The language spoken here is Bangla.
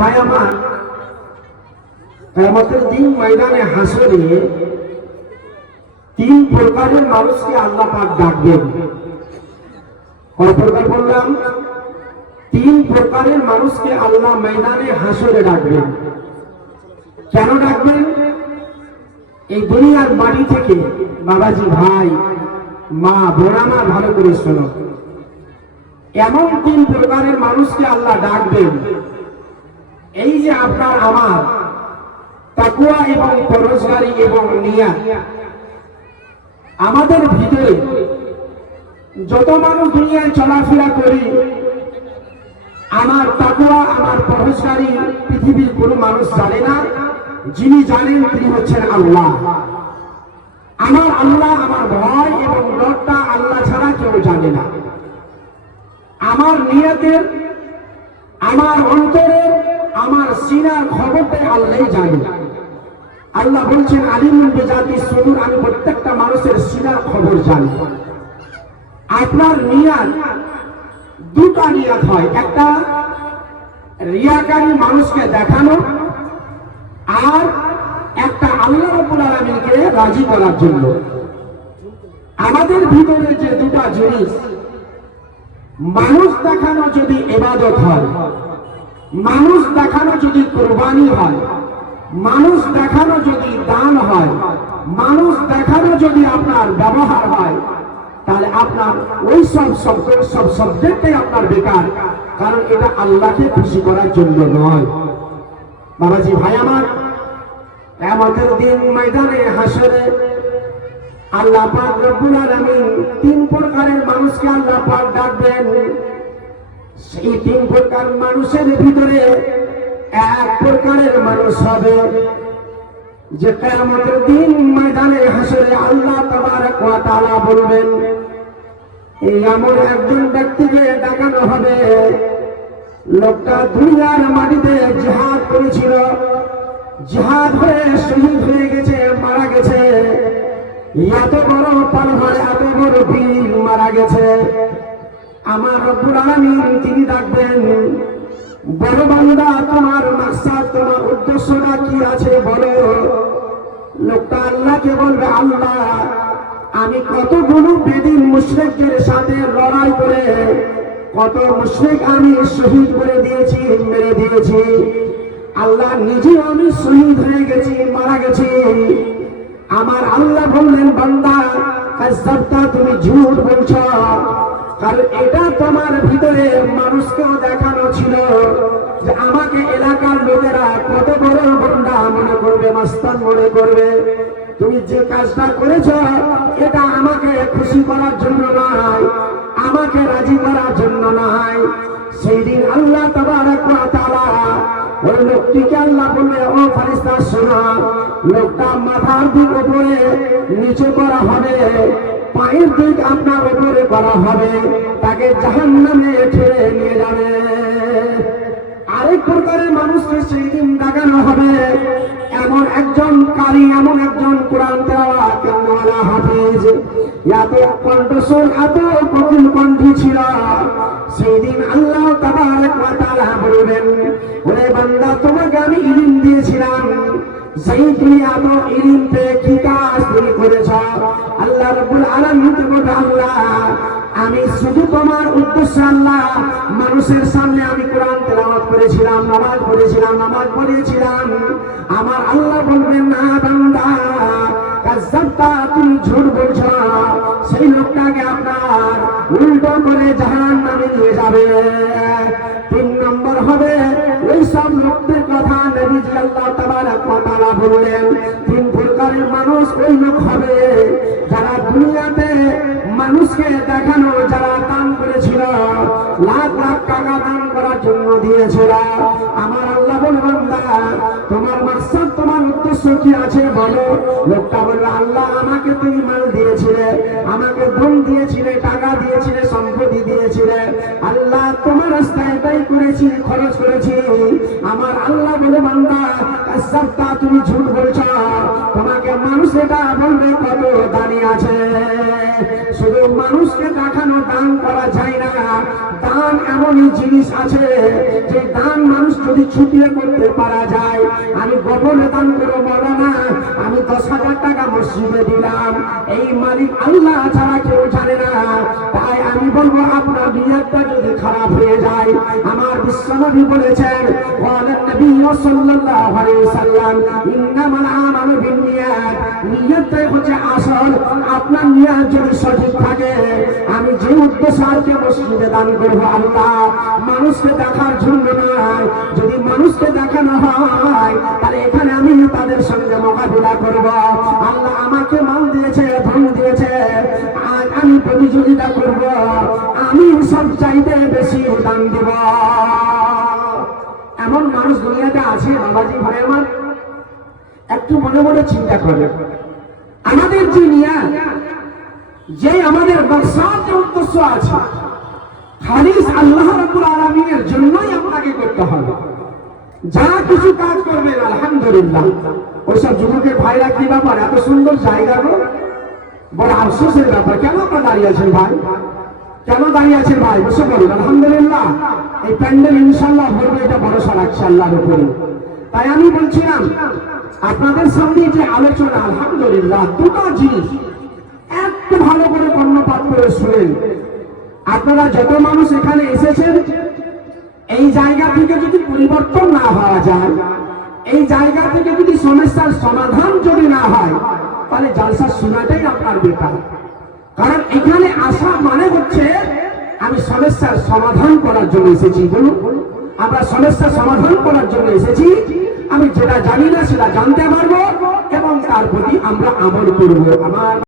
ভাই আমার কিয়ামতের দিন ময়দানে হাসরে তিন প্রকারের মানুষকে আল্লাহ পাক ডাকবেন। কয় প্রকার বললাম? তিন প্রকারের মানুষকে আল্লাহ ময়দানে হাসরে ডাকবেন। কেন ডাকবেন? এই দুনিয়ার বাড়ি থেকে বাবাজি, ভাই, মা, বোন আমার ভালো করে শোনো, এমন তিন প্রকারের মানুষকে আল্লাহ ডাকবেন। এই যে আপনার আমার তাকওয়া এবং পরহেজগারি এবং নিয়াত, আমাদের ভিতরে যত মানুষ দুনিয়ায় চলাফেরা করি, আমার তাকওয়া আমার পরহেজগারি পৃথিবীর কোনো মানুষ জানে না। যিনি জানেন তিনি হচ্ছেন আল্লাহ। আমার আল্লাহ, আমার ভয় এবং ডরটা আল্লাহ ছাড়া কেউ জানে না। আমার নিয়তের, আমার অন্তরের, আমার সিনার খবরটা আল্লাহই জানে। আল্লাহ বলছেন আলিমুন বিজাতি সুদূর, আমি প্রত্যেকটা মানুষের সিনার খবর জানি। আপনার নিয়াত দুটা নিয়াত হয়, একটা রিয়াকারী মানুষকে দেখানো, আর একটা আল্লাহ রাব্বুল আলামিনকে রাজি করার জন্য। আমাদের ভিতরে যে দুটা জিনিস, মানুষ দেখানো যদি ইবাদত হয়, মানুষ দেখানো যদি কুরবানি হয়, মানুষ দেখানো যদি দান হয়, মানুষ দেখানো যদি আপনার ব্যবহার হয়, তাহলে আপনার ওই সব সাবজেক্টই আপনার বেকার। কারণ এটা আল্লাহকে খুশি করার জন্য নয়। বাবাজি, ভাই আমার, কিয়ামতের দিন ময়দানে হাসরে আল্লাহ পাক রব্বুল আলামিন তিন প্রকারের মানুষকে আল্লাহ পাক ডাকবেন। সেই তিন প্রকার মানুষের ভিতরে এক প্রকারের মানুষ হবে যে কিয়ামতের দিন ময়দানে হাসরে আল্লাহ তাবারক ওয়া তাআলা বলবেন, এই এমন একজন ব্যক্তিকে ডাকানো হবে, লোকটা দুনিয়ার মাটিতে জিহাদ করেছিল, জিহাদ হয়ে শহীদ হয়ে গেছে, মারা গেছে। এত বড় পালহার, এত বড় বীর মারা গেছে। আমার রব্বুল আলামিন তিনি ডাকবেন, বড় বান্দা, তোমার মাকসাদ, তোমার উদ্দেশ্যটা কি আছে বলো। লোকটা আল্লাহকে বলবে, আল্লাহ, আমি কতগুলো বেদিন মুশরিকদের সাথে লড়াই করে কত মুশরিক আমি শহীদ করে দিয়েছি, মেরে দিয়েছি। আল্লাহ, নিজে আমি শহীদ হয়ে গেছি, মারা গেছি। আমার আল্লাহ বললেন, বান্দা, কাযযাবতা, তুমি ঝুট বলছো। কারণ এটা তোমার ভিতরে মানুষকেও দেখানো ছিল যে আমাকে এলাকার লোকেরা কত বড় গুন্ডা মনে করবে, মাস্তান মনে করবে। তুমি যে কাজটা করেছ এটা আমাকে খুশি করার জন্য নয়, আমাকে রাজি করার জন্য নয়। সেই দিন আল্লাহ তাবারক ওয়া তাআলা ওই লোকটিকে আল্লাহ বলবে, ও ফেরেশতা শোনো, লোকটা মাথার দিক উপরে নিচে করা হবে, পায়ের দিক আপনার উপরে করা হবে, তাকে জাহান্নামে ঠেলে নিয়ে যাবে। আরেক প্রকারের মানুষকে সেই দিন ডাকানো হবে, এমন একজন কারি, এমন একজন কোরআন তেলাওয়াত করনেওয়ালা হাফেজ, এত কণ্ঠস্বর, এত কোকিল কণ্ঠী ছিল। সেই দিন আল্লাহ তাবারক ওয়া তাআলা বলবেন, ওরে বান্দা, তোমাকে আমি ইলম দিয়েছিলাম, সেই তুমি এত ইলম পেয়ে কি কাজ তুমি করেছ? আল্লাহ রাব্বুল আলামিন বলবে, আল্লাহ, আমি শুধু তোমার উদ্দেশ্যে আল্লাহ মানুষের সামনে আমি কোরআন তেলাওয়াত করেছিলাম, নামাজ পড়েছিলাম। আমার আল্লাহ বলবেন, না বান্দা, কাযযাবতা, তুমি ঝুট বলছো। সেই লোকটাকে আপনার উল্টো করে জাহান্নামে নিয়ে যাবে। তিন নম্বর হবে ওই সব লোকদের কথা নবীজি আল্লাহ তাবারক ওয়া তাআলা বললেন, তিন প্রকারের মানুষ ওই লোক হবে যারা দুনিয়াতে মানুষকে দেখানো, যারা দান করেছিল, লাখ লাখ টাকা দান করার জন্য দিয়েছিল। আমার আল্লাহ বলবেন, বান্দা, তোমার মাকসাদ, তোমার উদ্দেশ্য কি আছে বলো। লোকটা বলবে, আল্লাহ, আমাকে তুমি মাল দিয়েছিলে, আমাকে ধন দিয়েছিলে, টাকা দিয়েছিলে, সম্পত্তি দিয়েছিলে। আল্লাহ, তোমার রাস্তায় এটাই করেছি, খরচ করেছি। আমার আল্লাহ বলে, বান্দা, কাযযাবতা, তুমি ঝুট বলছো। তোমাকে মানুষ এটা বলবে কত দাঁড়িয়ে আছে। শুধু মানুষকে দেখানো দান করা যায় না। দান এমনই জিনিস আছে যে দান মানুষ যদি ছুটিয়ে করতে পারা যায়। আমি গোপনে দান করে বলো না, আমি 10,000 টাকা মসজিদে দিলাম, এই মালিক আল্লাহ ছাড়া কেউ জানে না। তাই আমি বলবো আপনার নিয়তটা যদি খারাপ হয়ে যায়, আমার বিশ্বনবী বলেছেন ওয়ালান নবী সাল্লাল্লাহু আলাইহি ওয়াসাল্লাম ইন্নামাল আমালু বিন্নিয়াত, নিয়তটাই হচ্ছে আসল। আপনার নিয়ত যদি সঠিক থাকে, আমি যে উদ্দেশ্যে মসজিদে দান করব আল্লাহ মানুষকে দেখার জন্য নয়, যদি মানুষকে দেখানো হয় তাহলে এখানে আমি তাদের সঙ্গে মোকাবিলা করব। আল্লাহ আমাকে মাল দিয়েছে, ধন দিয়েছে, আজ আমি প্রতিযোগিতা করব, আমি সব চাইতে বেশি দান দিব। এমন মানুষ দুনিয়াতে আছে বাবাজি ভাই আমার, একটু মনে মনে চিন্তা করে আমাদের যে নিয়ত, যে আমাদের বর্ষার যে উদ্দেশ্য আছে খালিস আল্লাহ রাব্বুল আলামিনের জন্যই আপনাকে করতে হবে। যা কিছু কাজ করবেন আলহামদুলিল্লাহ। ওইসব যুবকের ভাইরা কি ব্যাপার, এত সুন্দর জায়গা গো, বড় আফসোসের ব্যাপার। কেন আপনারা দাঁড়িয়ে আছেন ভাই, কেন দাঁড়িয়ে আছেন ভাই? বসে পড়ুন। আলহামদুলিল্লাহ এই প্যান্ডেল ইনশাআল্লাহ ভরবে, এটা ভরসা রাখছে আল্লাহর উপরে। তাই আমি বলছিলাম আপনাদের সামনে যে আলোচনা, আলহামদুলিল্লাহ দুটো জিনিস একটু ভালো করে কর্ণপাত করে শুনেন। আপনারা যত মানুষ এখানে এসেছেন, এই জায়গা থেকে যদি পরিবর্তন না হওয়া যায়, এই জায়গা থেকে যদি সমস্যার সমাধান যদি না হয়, তাহলে জলসা শোনাটাই আপনার বেকার। কারণ এখানে আসা মানে হচ্ছে আমি সমস্যার সমাধান করার জন্য এসেছি। বলুন, আমরা সমস্যার সমাধান করার জন্য এসেছি। আমি যেটা জানি না সেটা জানতে পারবো এবং তার প্রতি আমরা আমল করবো। আমার